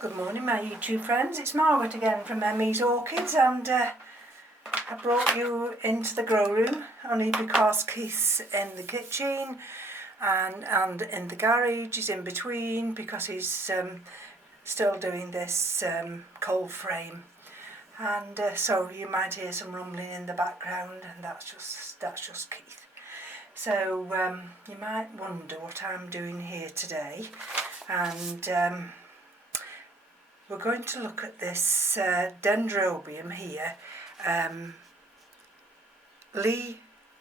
Good morning my YouTube friends, it's Margaret again from M.E.s Orchids, and I brought you into the grow room only because Keith's in the kitchen and in the garage. He's in between because he's still doing this cold frame, and so you might hear some rumbling in the background, and that's just Keith. So you might wonder what I'm doing here today, and we're going to look at this dendrobium here,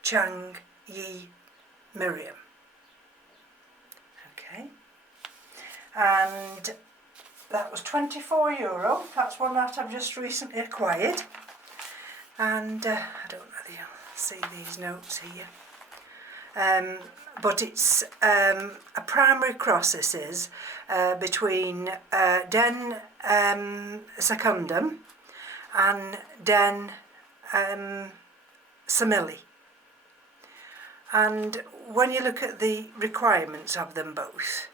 Chang Yi Miriam. Okay, and that was €24. That's one that I've just recently acquired, and I don't know if you'll see these notes here. But it's a primary cross, this is, between Den secundum and Den simile. And when you look at the requirements of them both,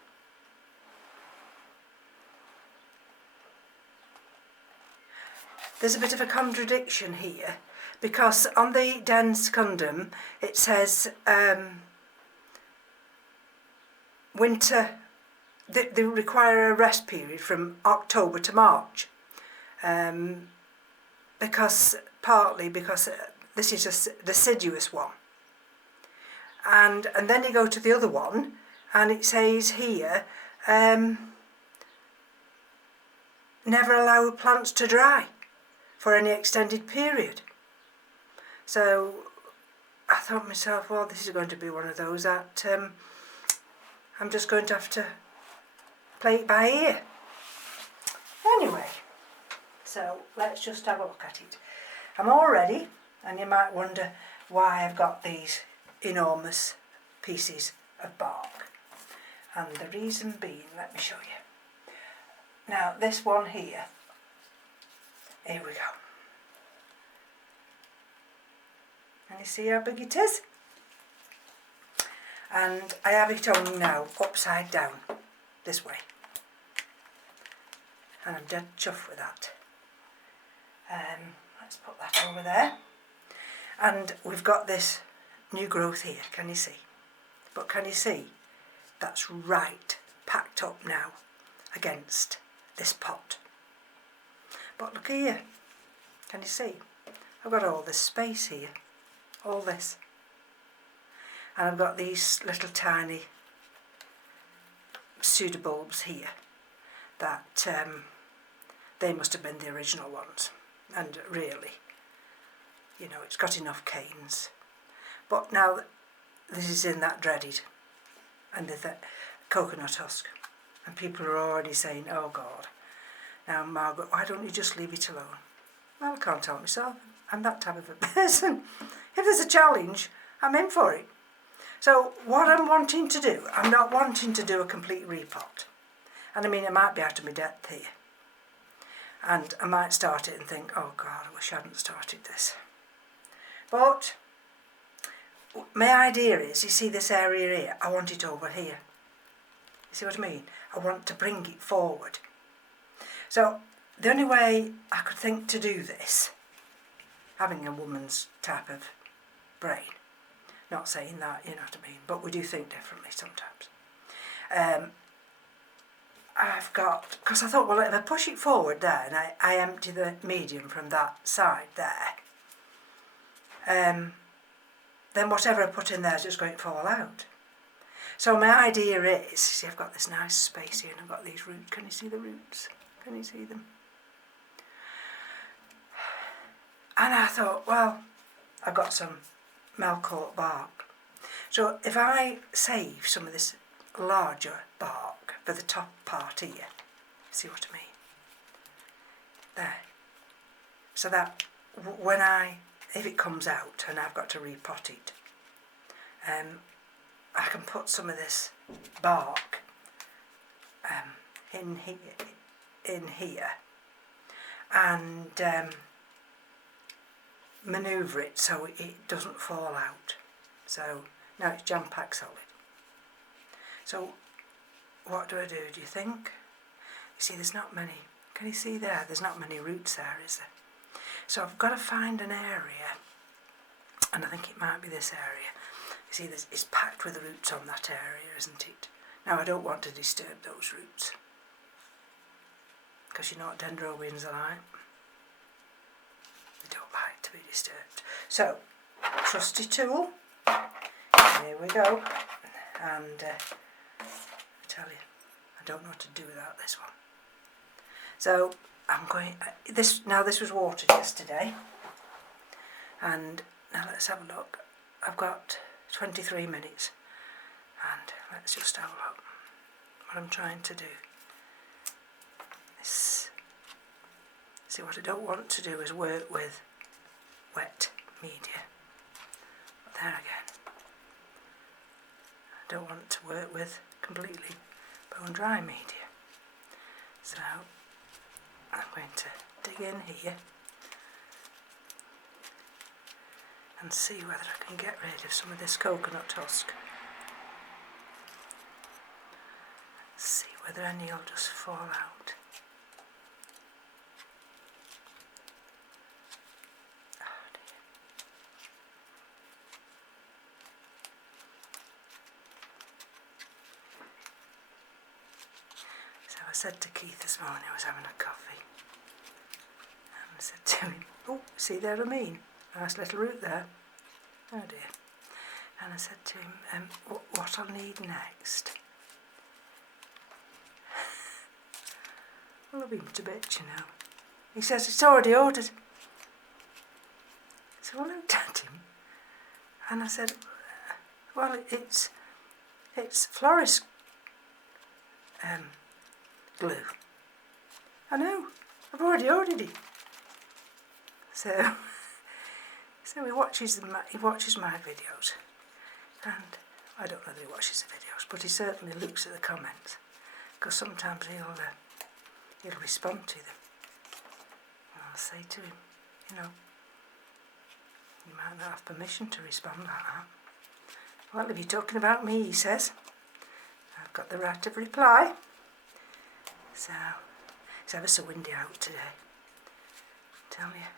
there's a bit of a contradiction here, because on the Den secundum it says winter, they require a rest period from October to March, partly because this is a deciduous one, and then you go to the other one and it says here never allow plants to dry for any extended period. So I thought to myself, well, this is going to be one of those that I'm just going to have to play it by ear. Anyway, so let's just have a look at it. I'm all ready, and you might wonder why I've got these enormous pieces of bark. And the reason being, let me show you. Now this one here we go. And you see how big it is? And I have it on now upside down this way, and I'm dead chuffed with that. Let's put that over there, and we've got this new growth here, can you see? But can you see that's right packed up now against this pot? But look here, can you see? I've got all this space here, all this. And I've got these little tiny pseudobulbs here that they must have been the original ones, and really, you know, it's got enough canes. But now this is in that dreaded and the coconut husk, and people are already saying, oh God, now Margaret, why don't you just leave it alone? Well, I can't help myself, I'm that type of a person. If there's a challenge, I'm in for it. So what I'm wanting to do, I'm not wanting to do a complete repot. And I mean, I might be out of my depth here. And I might start it and think, oh God, I wish I hadn't started this. But my idea is, you see this area here, I want it over here. You see what I mean? I want to bring it forward. So the only way I could think to do this, having a woman's type of brain, not saying that, you know what I mean, but we do think differently sometimes. I've got, because I thought, well, if I push it forward there and I empty the medium from that side there, then whatever I put in there is just going to fall out. So my idea is, see, I've got this nice space here and I've got these roots. Can you see the roots? Can you see them? And I thought, well, I've got some Melcourt bark. So if I save some of this larger bark for the top part here, see what I mean? There. So that when if it comes out and I've got to repot it, I can put some of this bark in here and manoeuvre it so it doesn't fall out. So now it's jam-packed solid. So what do, do you think? see, there's not many. Can you see there? There's not many roots there, is there? So I've got to find an area, and I think it might be this area. You see, it's packed with roots on that area, isn't it? Now I don't want to disturb those roots, because you know what dendrobians are like. They don't like to be disturbed. So, trusty tool. Here we go. And I tell you, I don't know what to do without this one. So I'm going. This was watered yesterday, and now let's have a look. I've got 23 minutes, and let's just have a look. What I'm trying to do is see, what I don't want to do is work with wet media. But there again, I don't want to work with completely bone dry media. So I'm going to dig in here and see whether I can get rid of some of this coconut husk. See whether any will just fall out. Oh dear. So I said to Keith this morning, I was having a coffee, and I said to him, oh, see there, I mean, nice little root there. Oh dear. And I said to him, what I'll need next. Well, I've been a bit, you know. He says it's already ordered. So I looked at him, and I said, well, it's florist glue. I know, I've already ordered it. So he watches my videos, and I don't know that he watches the videos, but he certainly looks at the comments, because sometimes he'll respond to them. And I'll say to him, you know, you might not have permission to respond like that. Well, if you're talking about me, he says, I've got the right of reply. So it's ever so windy out today, I tell you.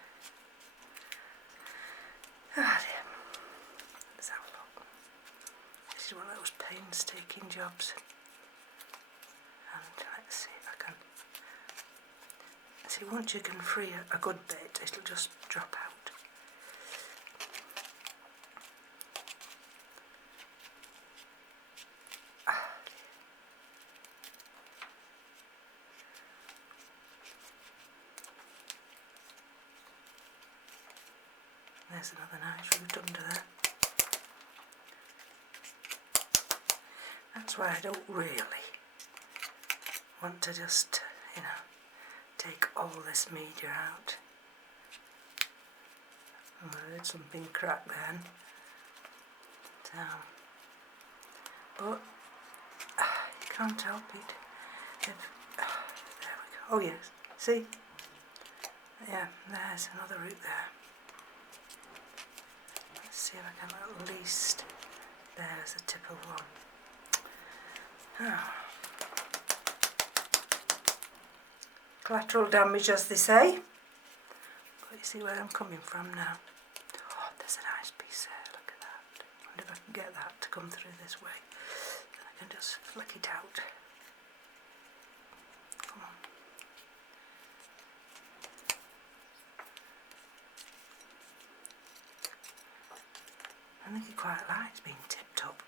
Ah dear. Let's have a look. This is one of those painstaking jobs. And let's see if I can. See, once you can free a good bit, it'll just drop out. There's another nice root under there. That's why I don't really want to just, you know, take all this media out. Oh, I heard something crack then. So, but you can't help it. There we go. Oh yes, see? Yeah, there's another root there. See if I can at least, there's a tip of one. Oh. Collateral damage, as they say. But you see where I'm coming from now. Oh, there's a nice piece there, look at that. I wonder if I can get that to come through this way. Then I can just flick it out. Come on. I think he quite likes being tipped up.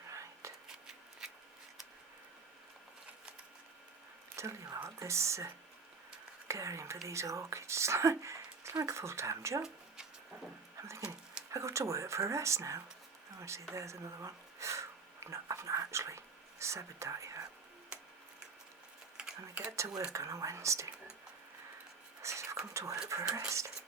Right. Tell you what, this caring for these orchids, it's like a full-time job. I'm thinking, I got to work for M.E.s now. Oh, see, there's another one. I've not actually severed that yet. And I get to work on a Wednesday. I said, I've come to work for M.E.s.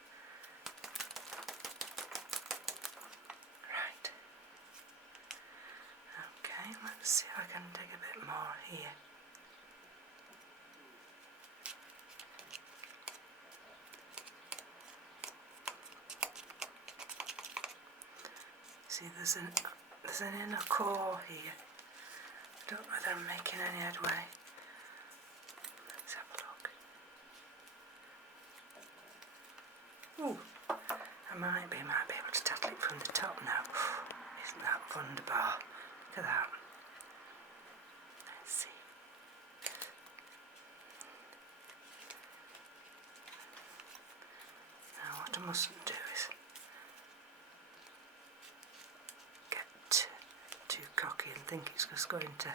Let's see if I can dig a bit more here. See, there's an inner core here. I don't know whether I'm making any headway. Let's have a look. Ooh, I might be able to tackle it from the top now. Isn't that wonderful? Look at that. Let's see. Now what I mustn't do is get too cocky and think it's just going to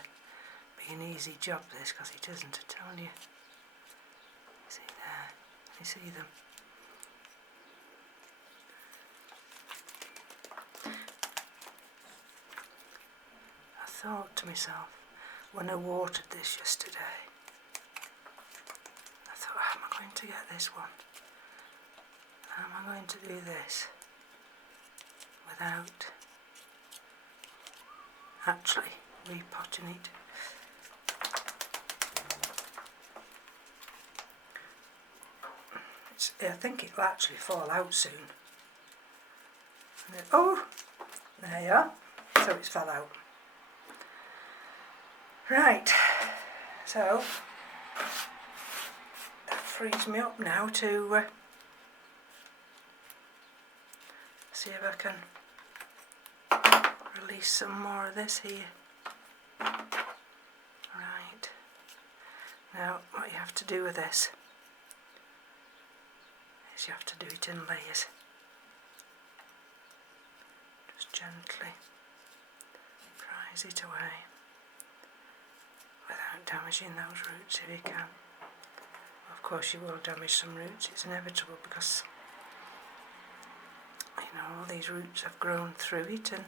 be an easy job, this, because it isn't, I tell you. See there? You see them? I thought to myself, when I watered this yesterday, I thought, how am I going to get this one? How am I going to do this without actually repotting it? I think it'll actually fall out soon. Oh, there you are. So it's fell out. Right, so that frees me up now to see if I can release some more of this here. Right, now what you have to do with this is you have to do it in layers. Just gently prise it away without damaging those roots if you can. Of course you will damage some roots, it's inevitable, because you know all these roots have grown through it, and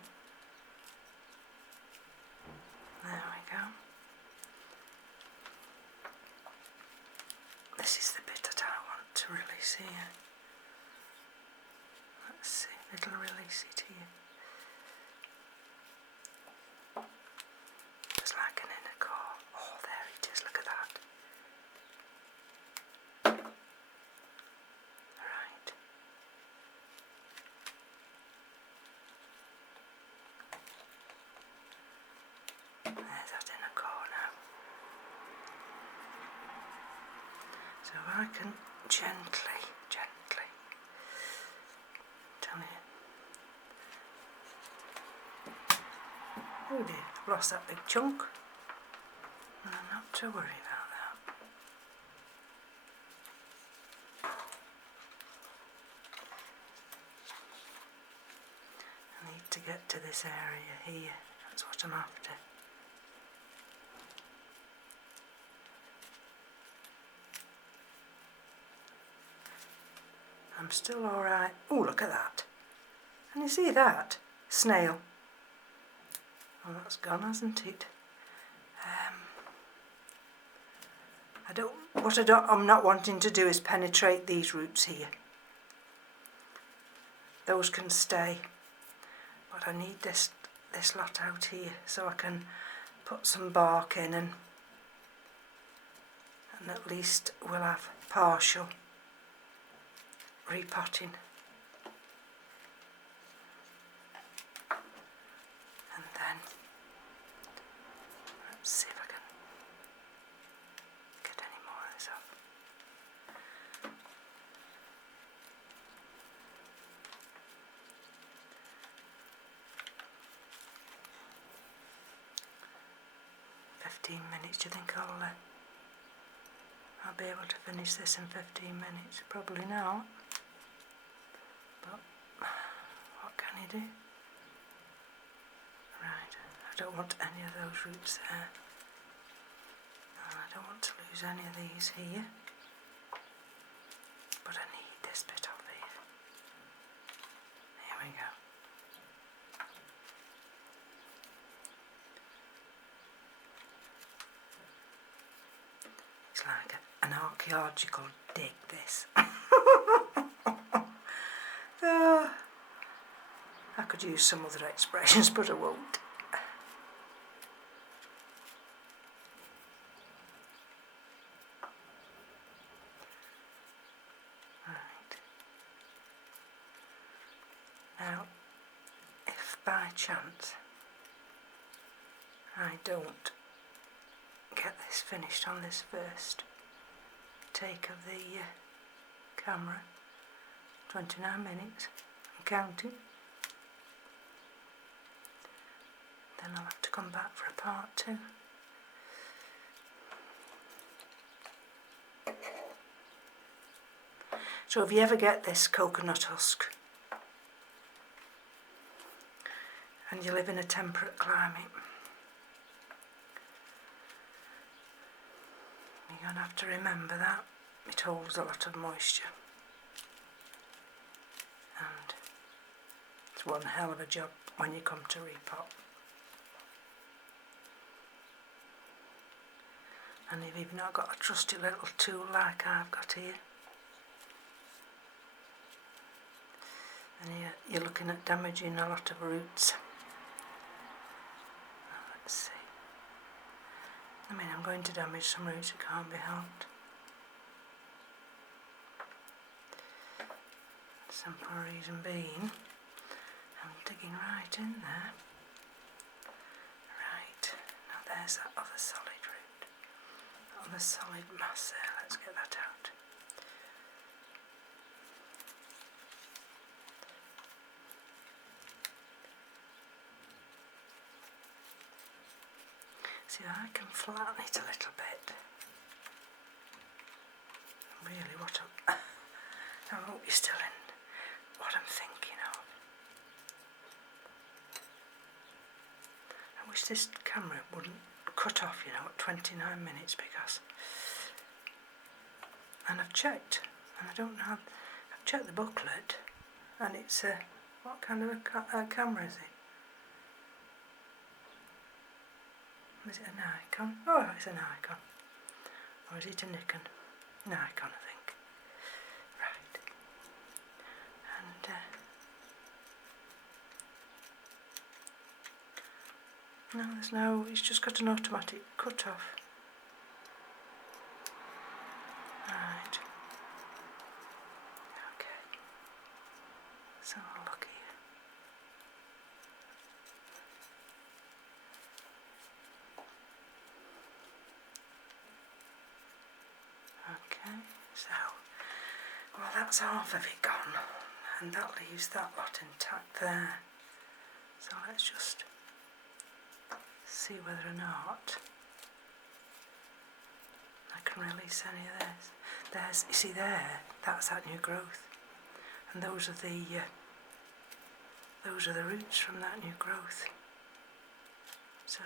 there we go. This is the bit that I want to release here. Let's see if it'll release it here. It's like an inner core. Oh, there it is, look at that. Right. There's that inner core now. So I can gently, tell you. Oh dear, I've lost that big chunk. No, not to worry about that. I need to get to this area here, that's what I'm after. I'm still alright. Oh, look at that. Can you see that? Snail. Oh, that's gone, hasn't it? I'm not wanting to do is penetrate these roots here. Those can stay. But I need this lot out here so I can put some bark in, and at least we'll have partial repotting. And then let's see if I can get any more of this off. Minutes. Do you think I'll be able to finish this in 15 minutes? Probably not. But what can you do? Right, I don't want any of those roots there. And I don't want to lose any of these here. But I need this bit off here. Here we go. It's like an archaeological dig, this. I could use some other expressions, but I won't. Right. Now, if by chance I don't this finished on this first take of the camera. 29 minutes, I'm counting. Then I'll have to come back for a part 2. So if you ever get this coconut husk and you live in a temperate climate, you're going to have to remember that it holds a lot of moisture, and it's one hell of a job when you come to repot. And if you've not got a trusty little tool like I've got here, and you're looking at damaging a lot of roots. Now, let's see. I mean, I'm going to damage some roots, it can't be helped. Simple reason being, I'm digging right in there. Right, now there's that other solid root. That other solid mass there, let's get that out. See, I can flatten it a little bit. Really, I hope you're still in what I'm thinking of. I wish this camera wouldn't cut off, you know, at 29 minutes because, and I've checked, and I don't know, I've checked the booklet, and it's what kind of a camera is it? Is it a Nikon? Oh, it's a Nikon. Or is it a Nikon? Nikon, I think. Right. And no, there's no, it's just got an automatic cut off. Right. Okay. So I'll look here. Okay, so, well, that's half of it gone, and that leaves that lot intact there. So let's just see whether or not I can release any of this. There's, you see there, that's that new growth, and those are the roots from that new growth. So.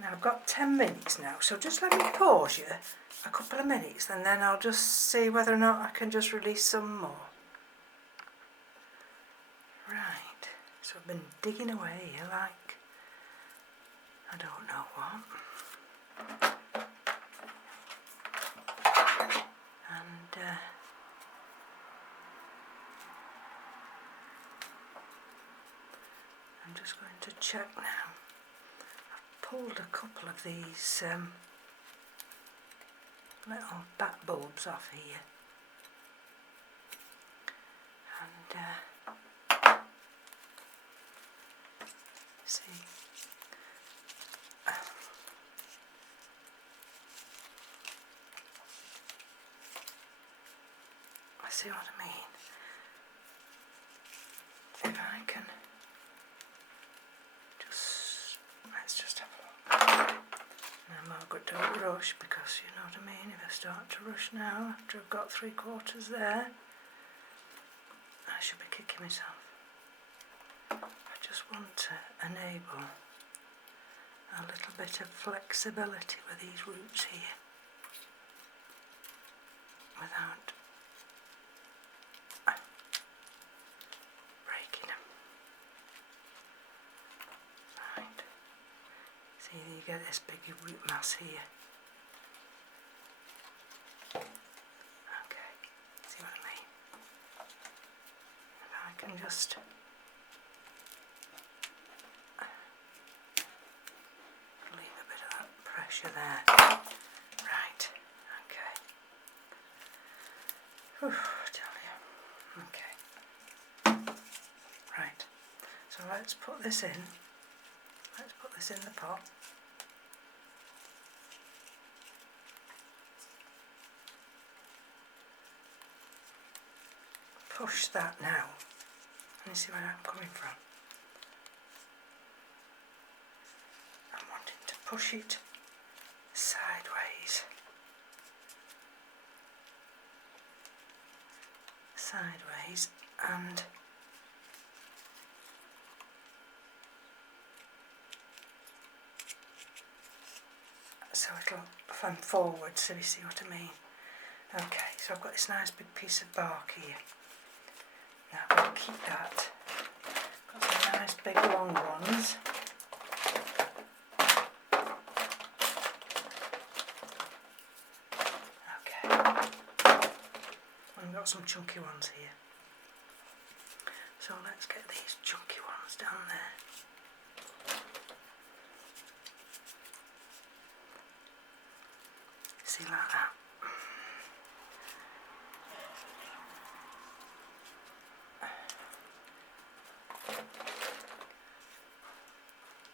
Now I've got 10 minutes now, so just let me pause you a couple of minutes and then I'll just see whether or not I can just release some more. Right, so I've been digging away here like I don't know what. And I'm just going to check now. Pulled a couple of these little bat bulbs off here, and see, I see what I mean. If I can just, let's just have a look. Now Margaret, don't rush, because you know what I mean, if I start to rush now after I've got 3/4 there, I should be kicking myself. I just want to enable a little bit of flexibility with these roots here without breaking them. Right. See, you get this big root mass here. Okay, see what I mean? If I can just leave a bit of that pressure. pressure there. Right, okay. Whew, tell you. Okay. Right, so let's put this in. Let's put this in the pot. Push that now. Let me see where I'm coming from. I'm wanting to push it sideways. Sideways, and so it'll fan forward, so you see what I mean. Okay, so I've got this nice big piece of bark here. Now I'm going to keep that. Got some nice big long ones. Okay. I've got some chunky ones here. So let's get these chunky ones down there. See, like that.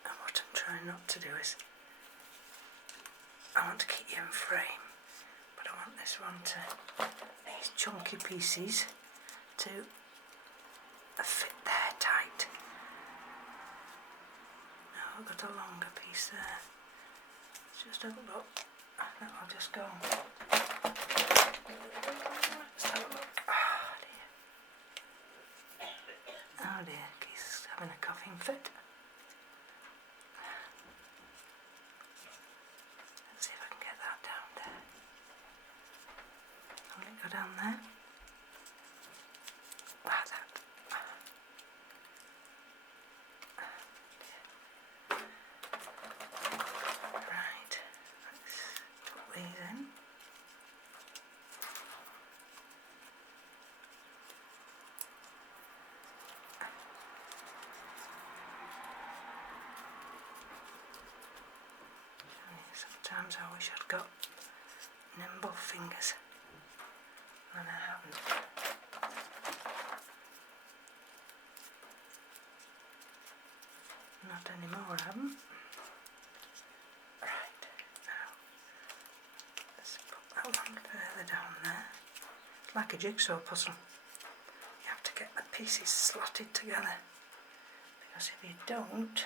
And what I'm trying not to do is, I want to keep you in frame, but I want this one to, these chunky pieces to fit there tight. Now I've got a longer piece there. Let's just have a look. That will just go. Let's have a look. Oh dear. Oh dear, he's having a coughing fit. Let's see if I can get that down there. Will it go down there? Ah, that. Right, let's put these in. Sometimes I wish I'd got nimble fingers, and I haven't. Not anymore, I haven't. Right, now let's put that one further down there. It's like a jigsaw puzzle. You have to get the pieces slotted together, because if you don't,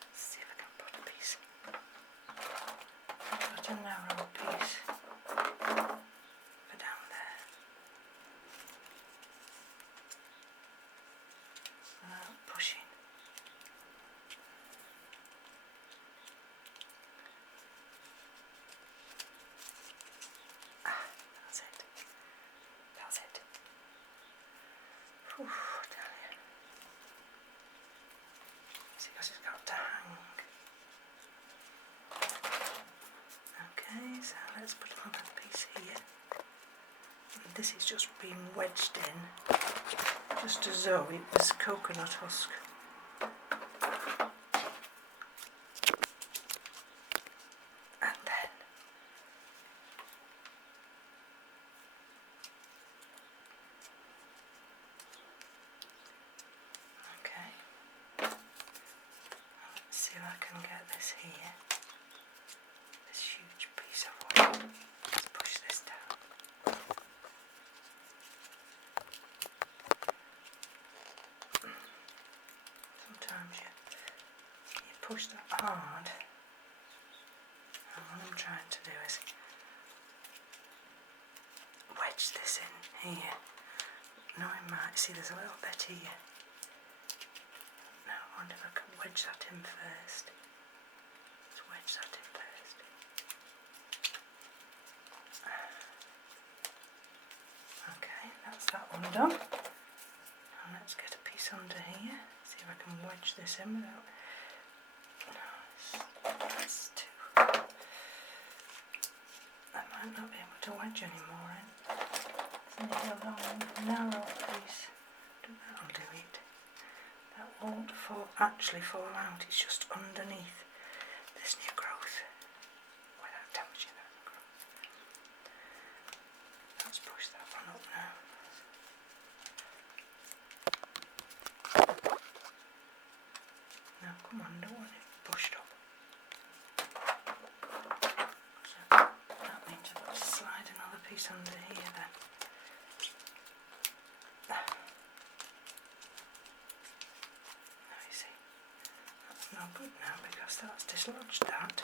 let's see if I can put a piece. I've got a narrow piece for down there. Without pushing. That's it. That's it. Whew, tell you. See, because it's got to hang. Okay, so let's put another piece here. And this is just being wedged in, just as though it was coconut husk. And then okay, let's see if I can get this here, this huge piece of wood. Let's push this down. Sometimes you push that hard, and what I'm trying to do is wedge this in here. Now I might see there's a little bit here. Now I wonder if I can wedge that in first. Let's wedge that in first. Okay, that's that one done. Now let's get a piece under here. See if I can wedge this in without. No, that's too. I might not be able to wedge anymore in. Need a long, narrow piece. That'll do it. That won't actually fall out, it's just underneath. this new growth without damaging that growth. Let's push that one up now. Now come on, don't want it pushed up. So that means I've got to slide another piece under here then. Now you see, that's no good now because that's dislodged that.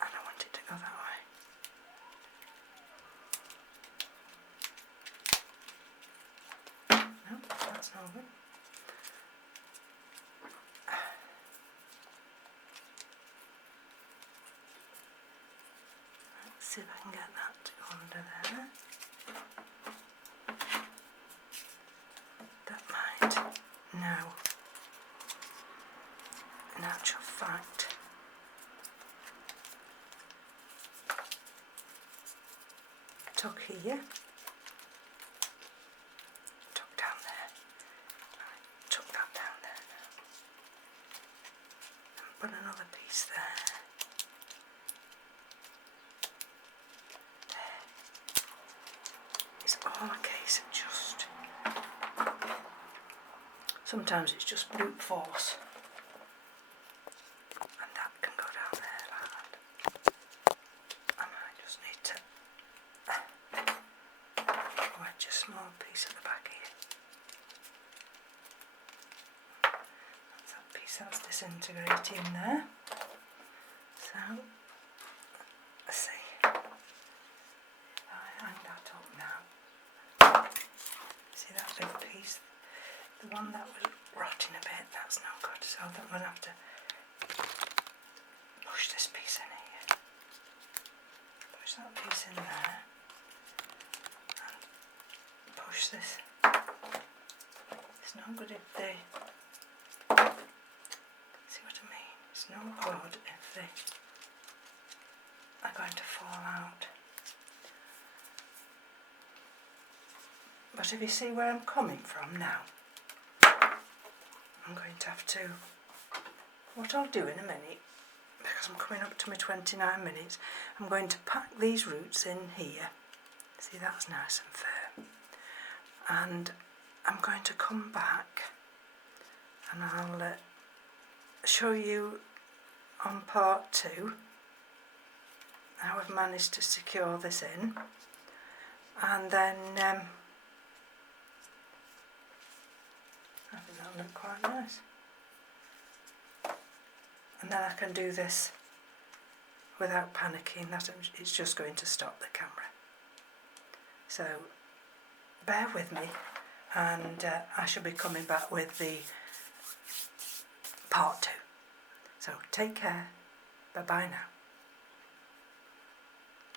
And I want it to go that way. No, that's no good. Let's see if I can get that to go under there. That might. Now, in actual fact, tuck here, tuck down there, tuck that down there now, and put another piece there. There. It's all a case of just, sometimes it's just brute force, and that can go down there like that. I might just need to wedge a small piece at the back here. That's that piece that's disintegrating there. So, let's see. I hang that up now. See that big piece? The one that was rotting a bit, that's no good. So I'm going to have to push this piece in here. Push that piece in there. Push this. It's no good if they, see what I mean? It's no good if they are going to fall out. But if you see where I'm coming from now, I'm going to have to, what I'll do in a minute, because I'm coming up to my 29 minutes, I'm going to pack these roots in here. See, that's nice and firm. And I'm going to come back and I'll show you on part 2 how I've managed to secure this in, and then I think that'll look quite nice, and then I can do this without panicking that it's just going to stop the camera. So bear with me, and I shall be coming back with the part 2. So take care, bye bye now.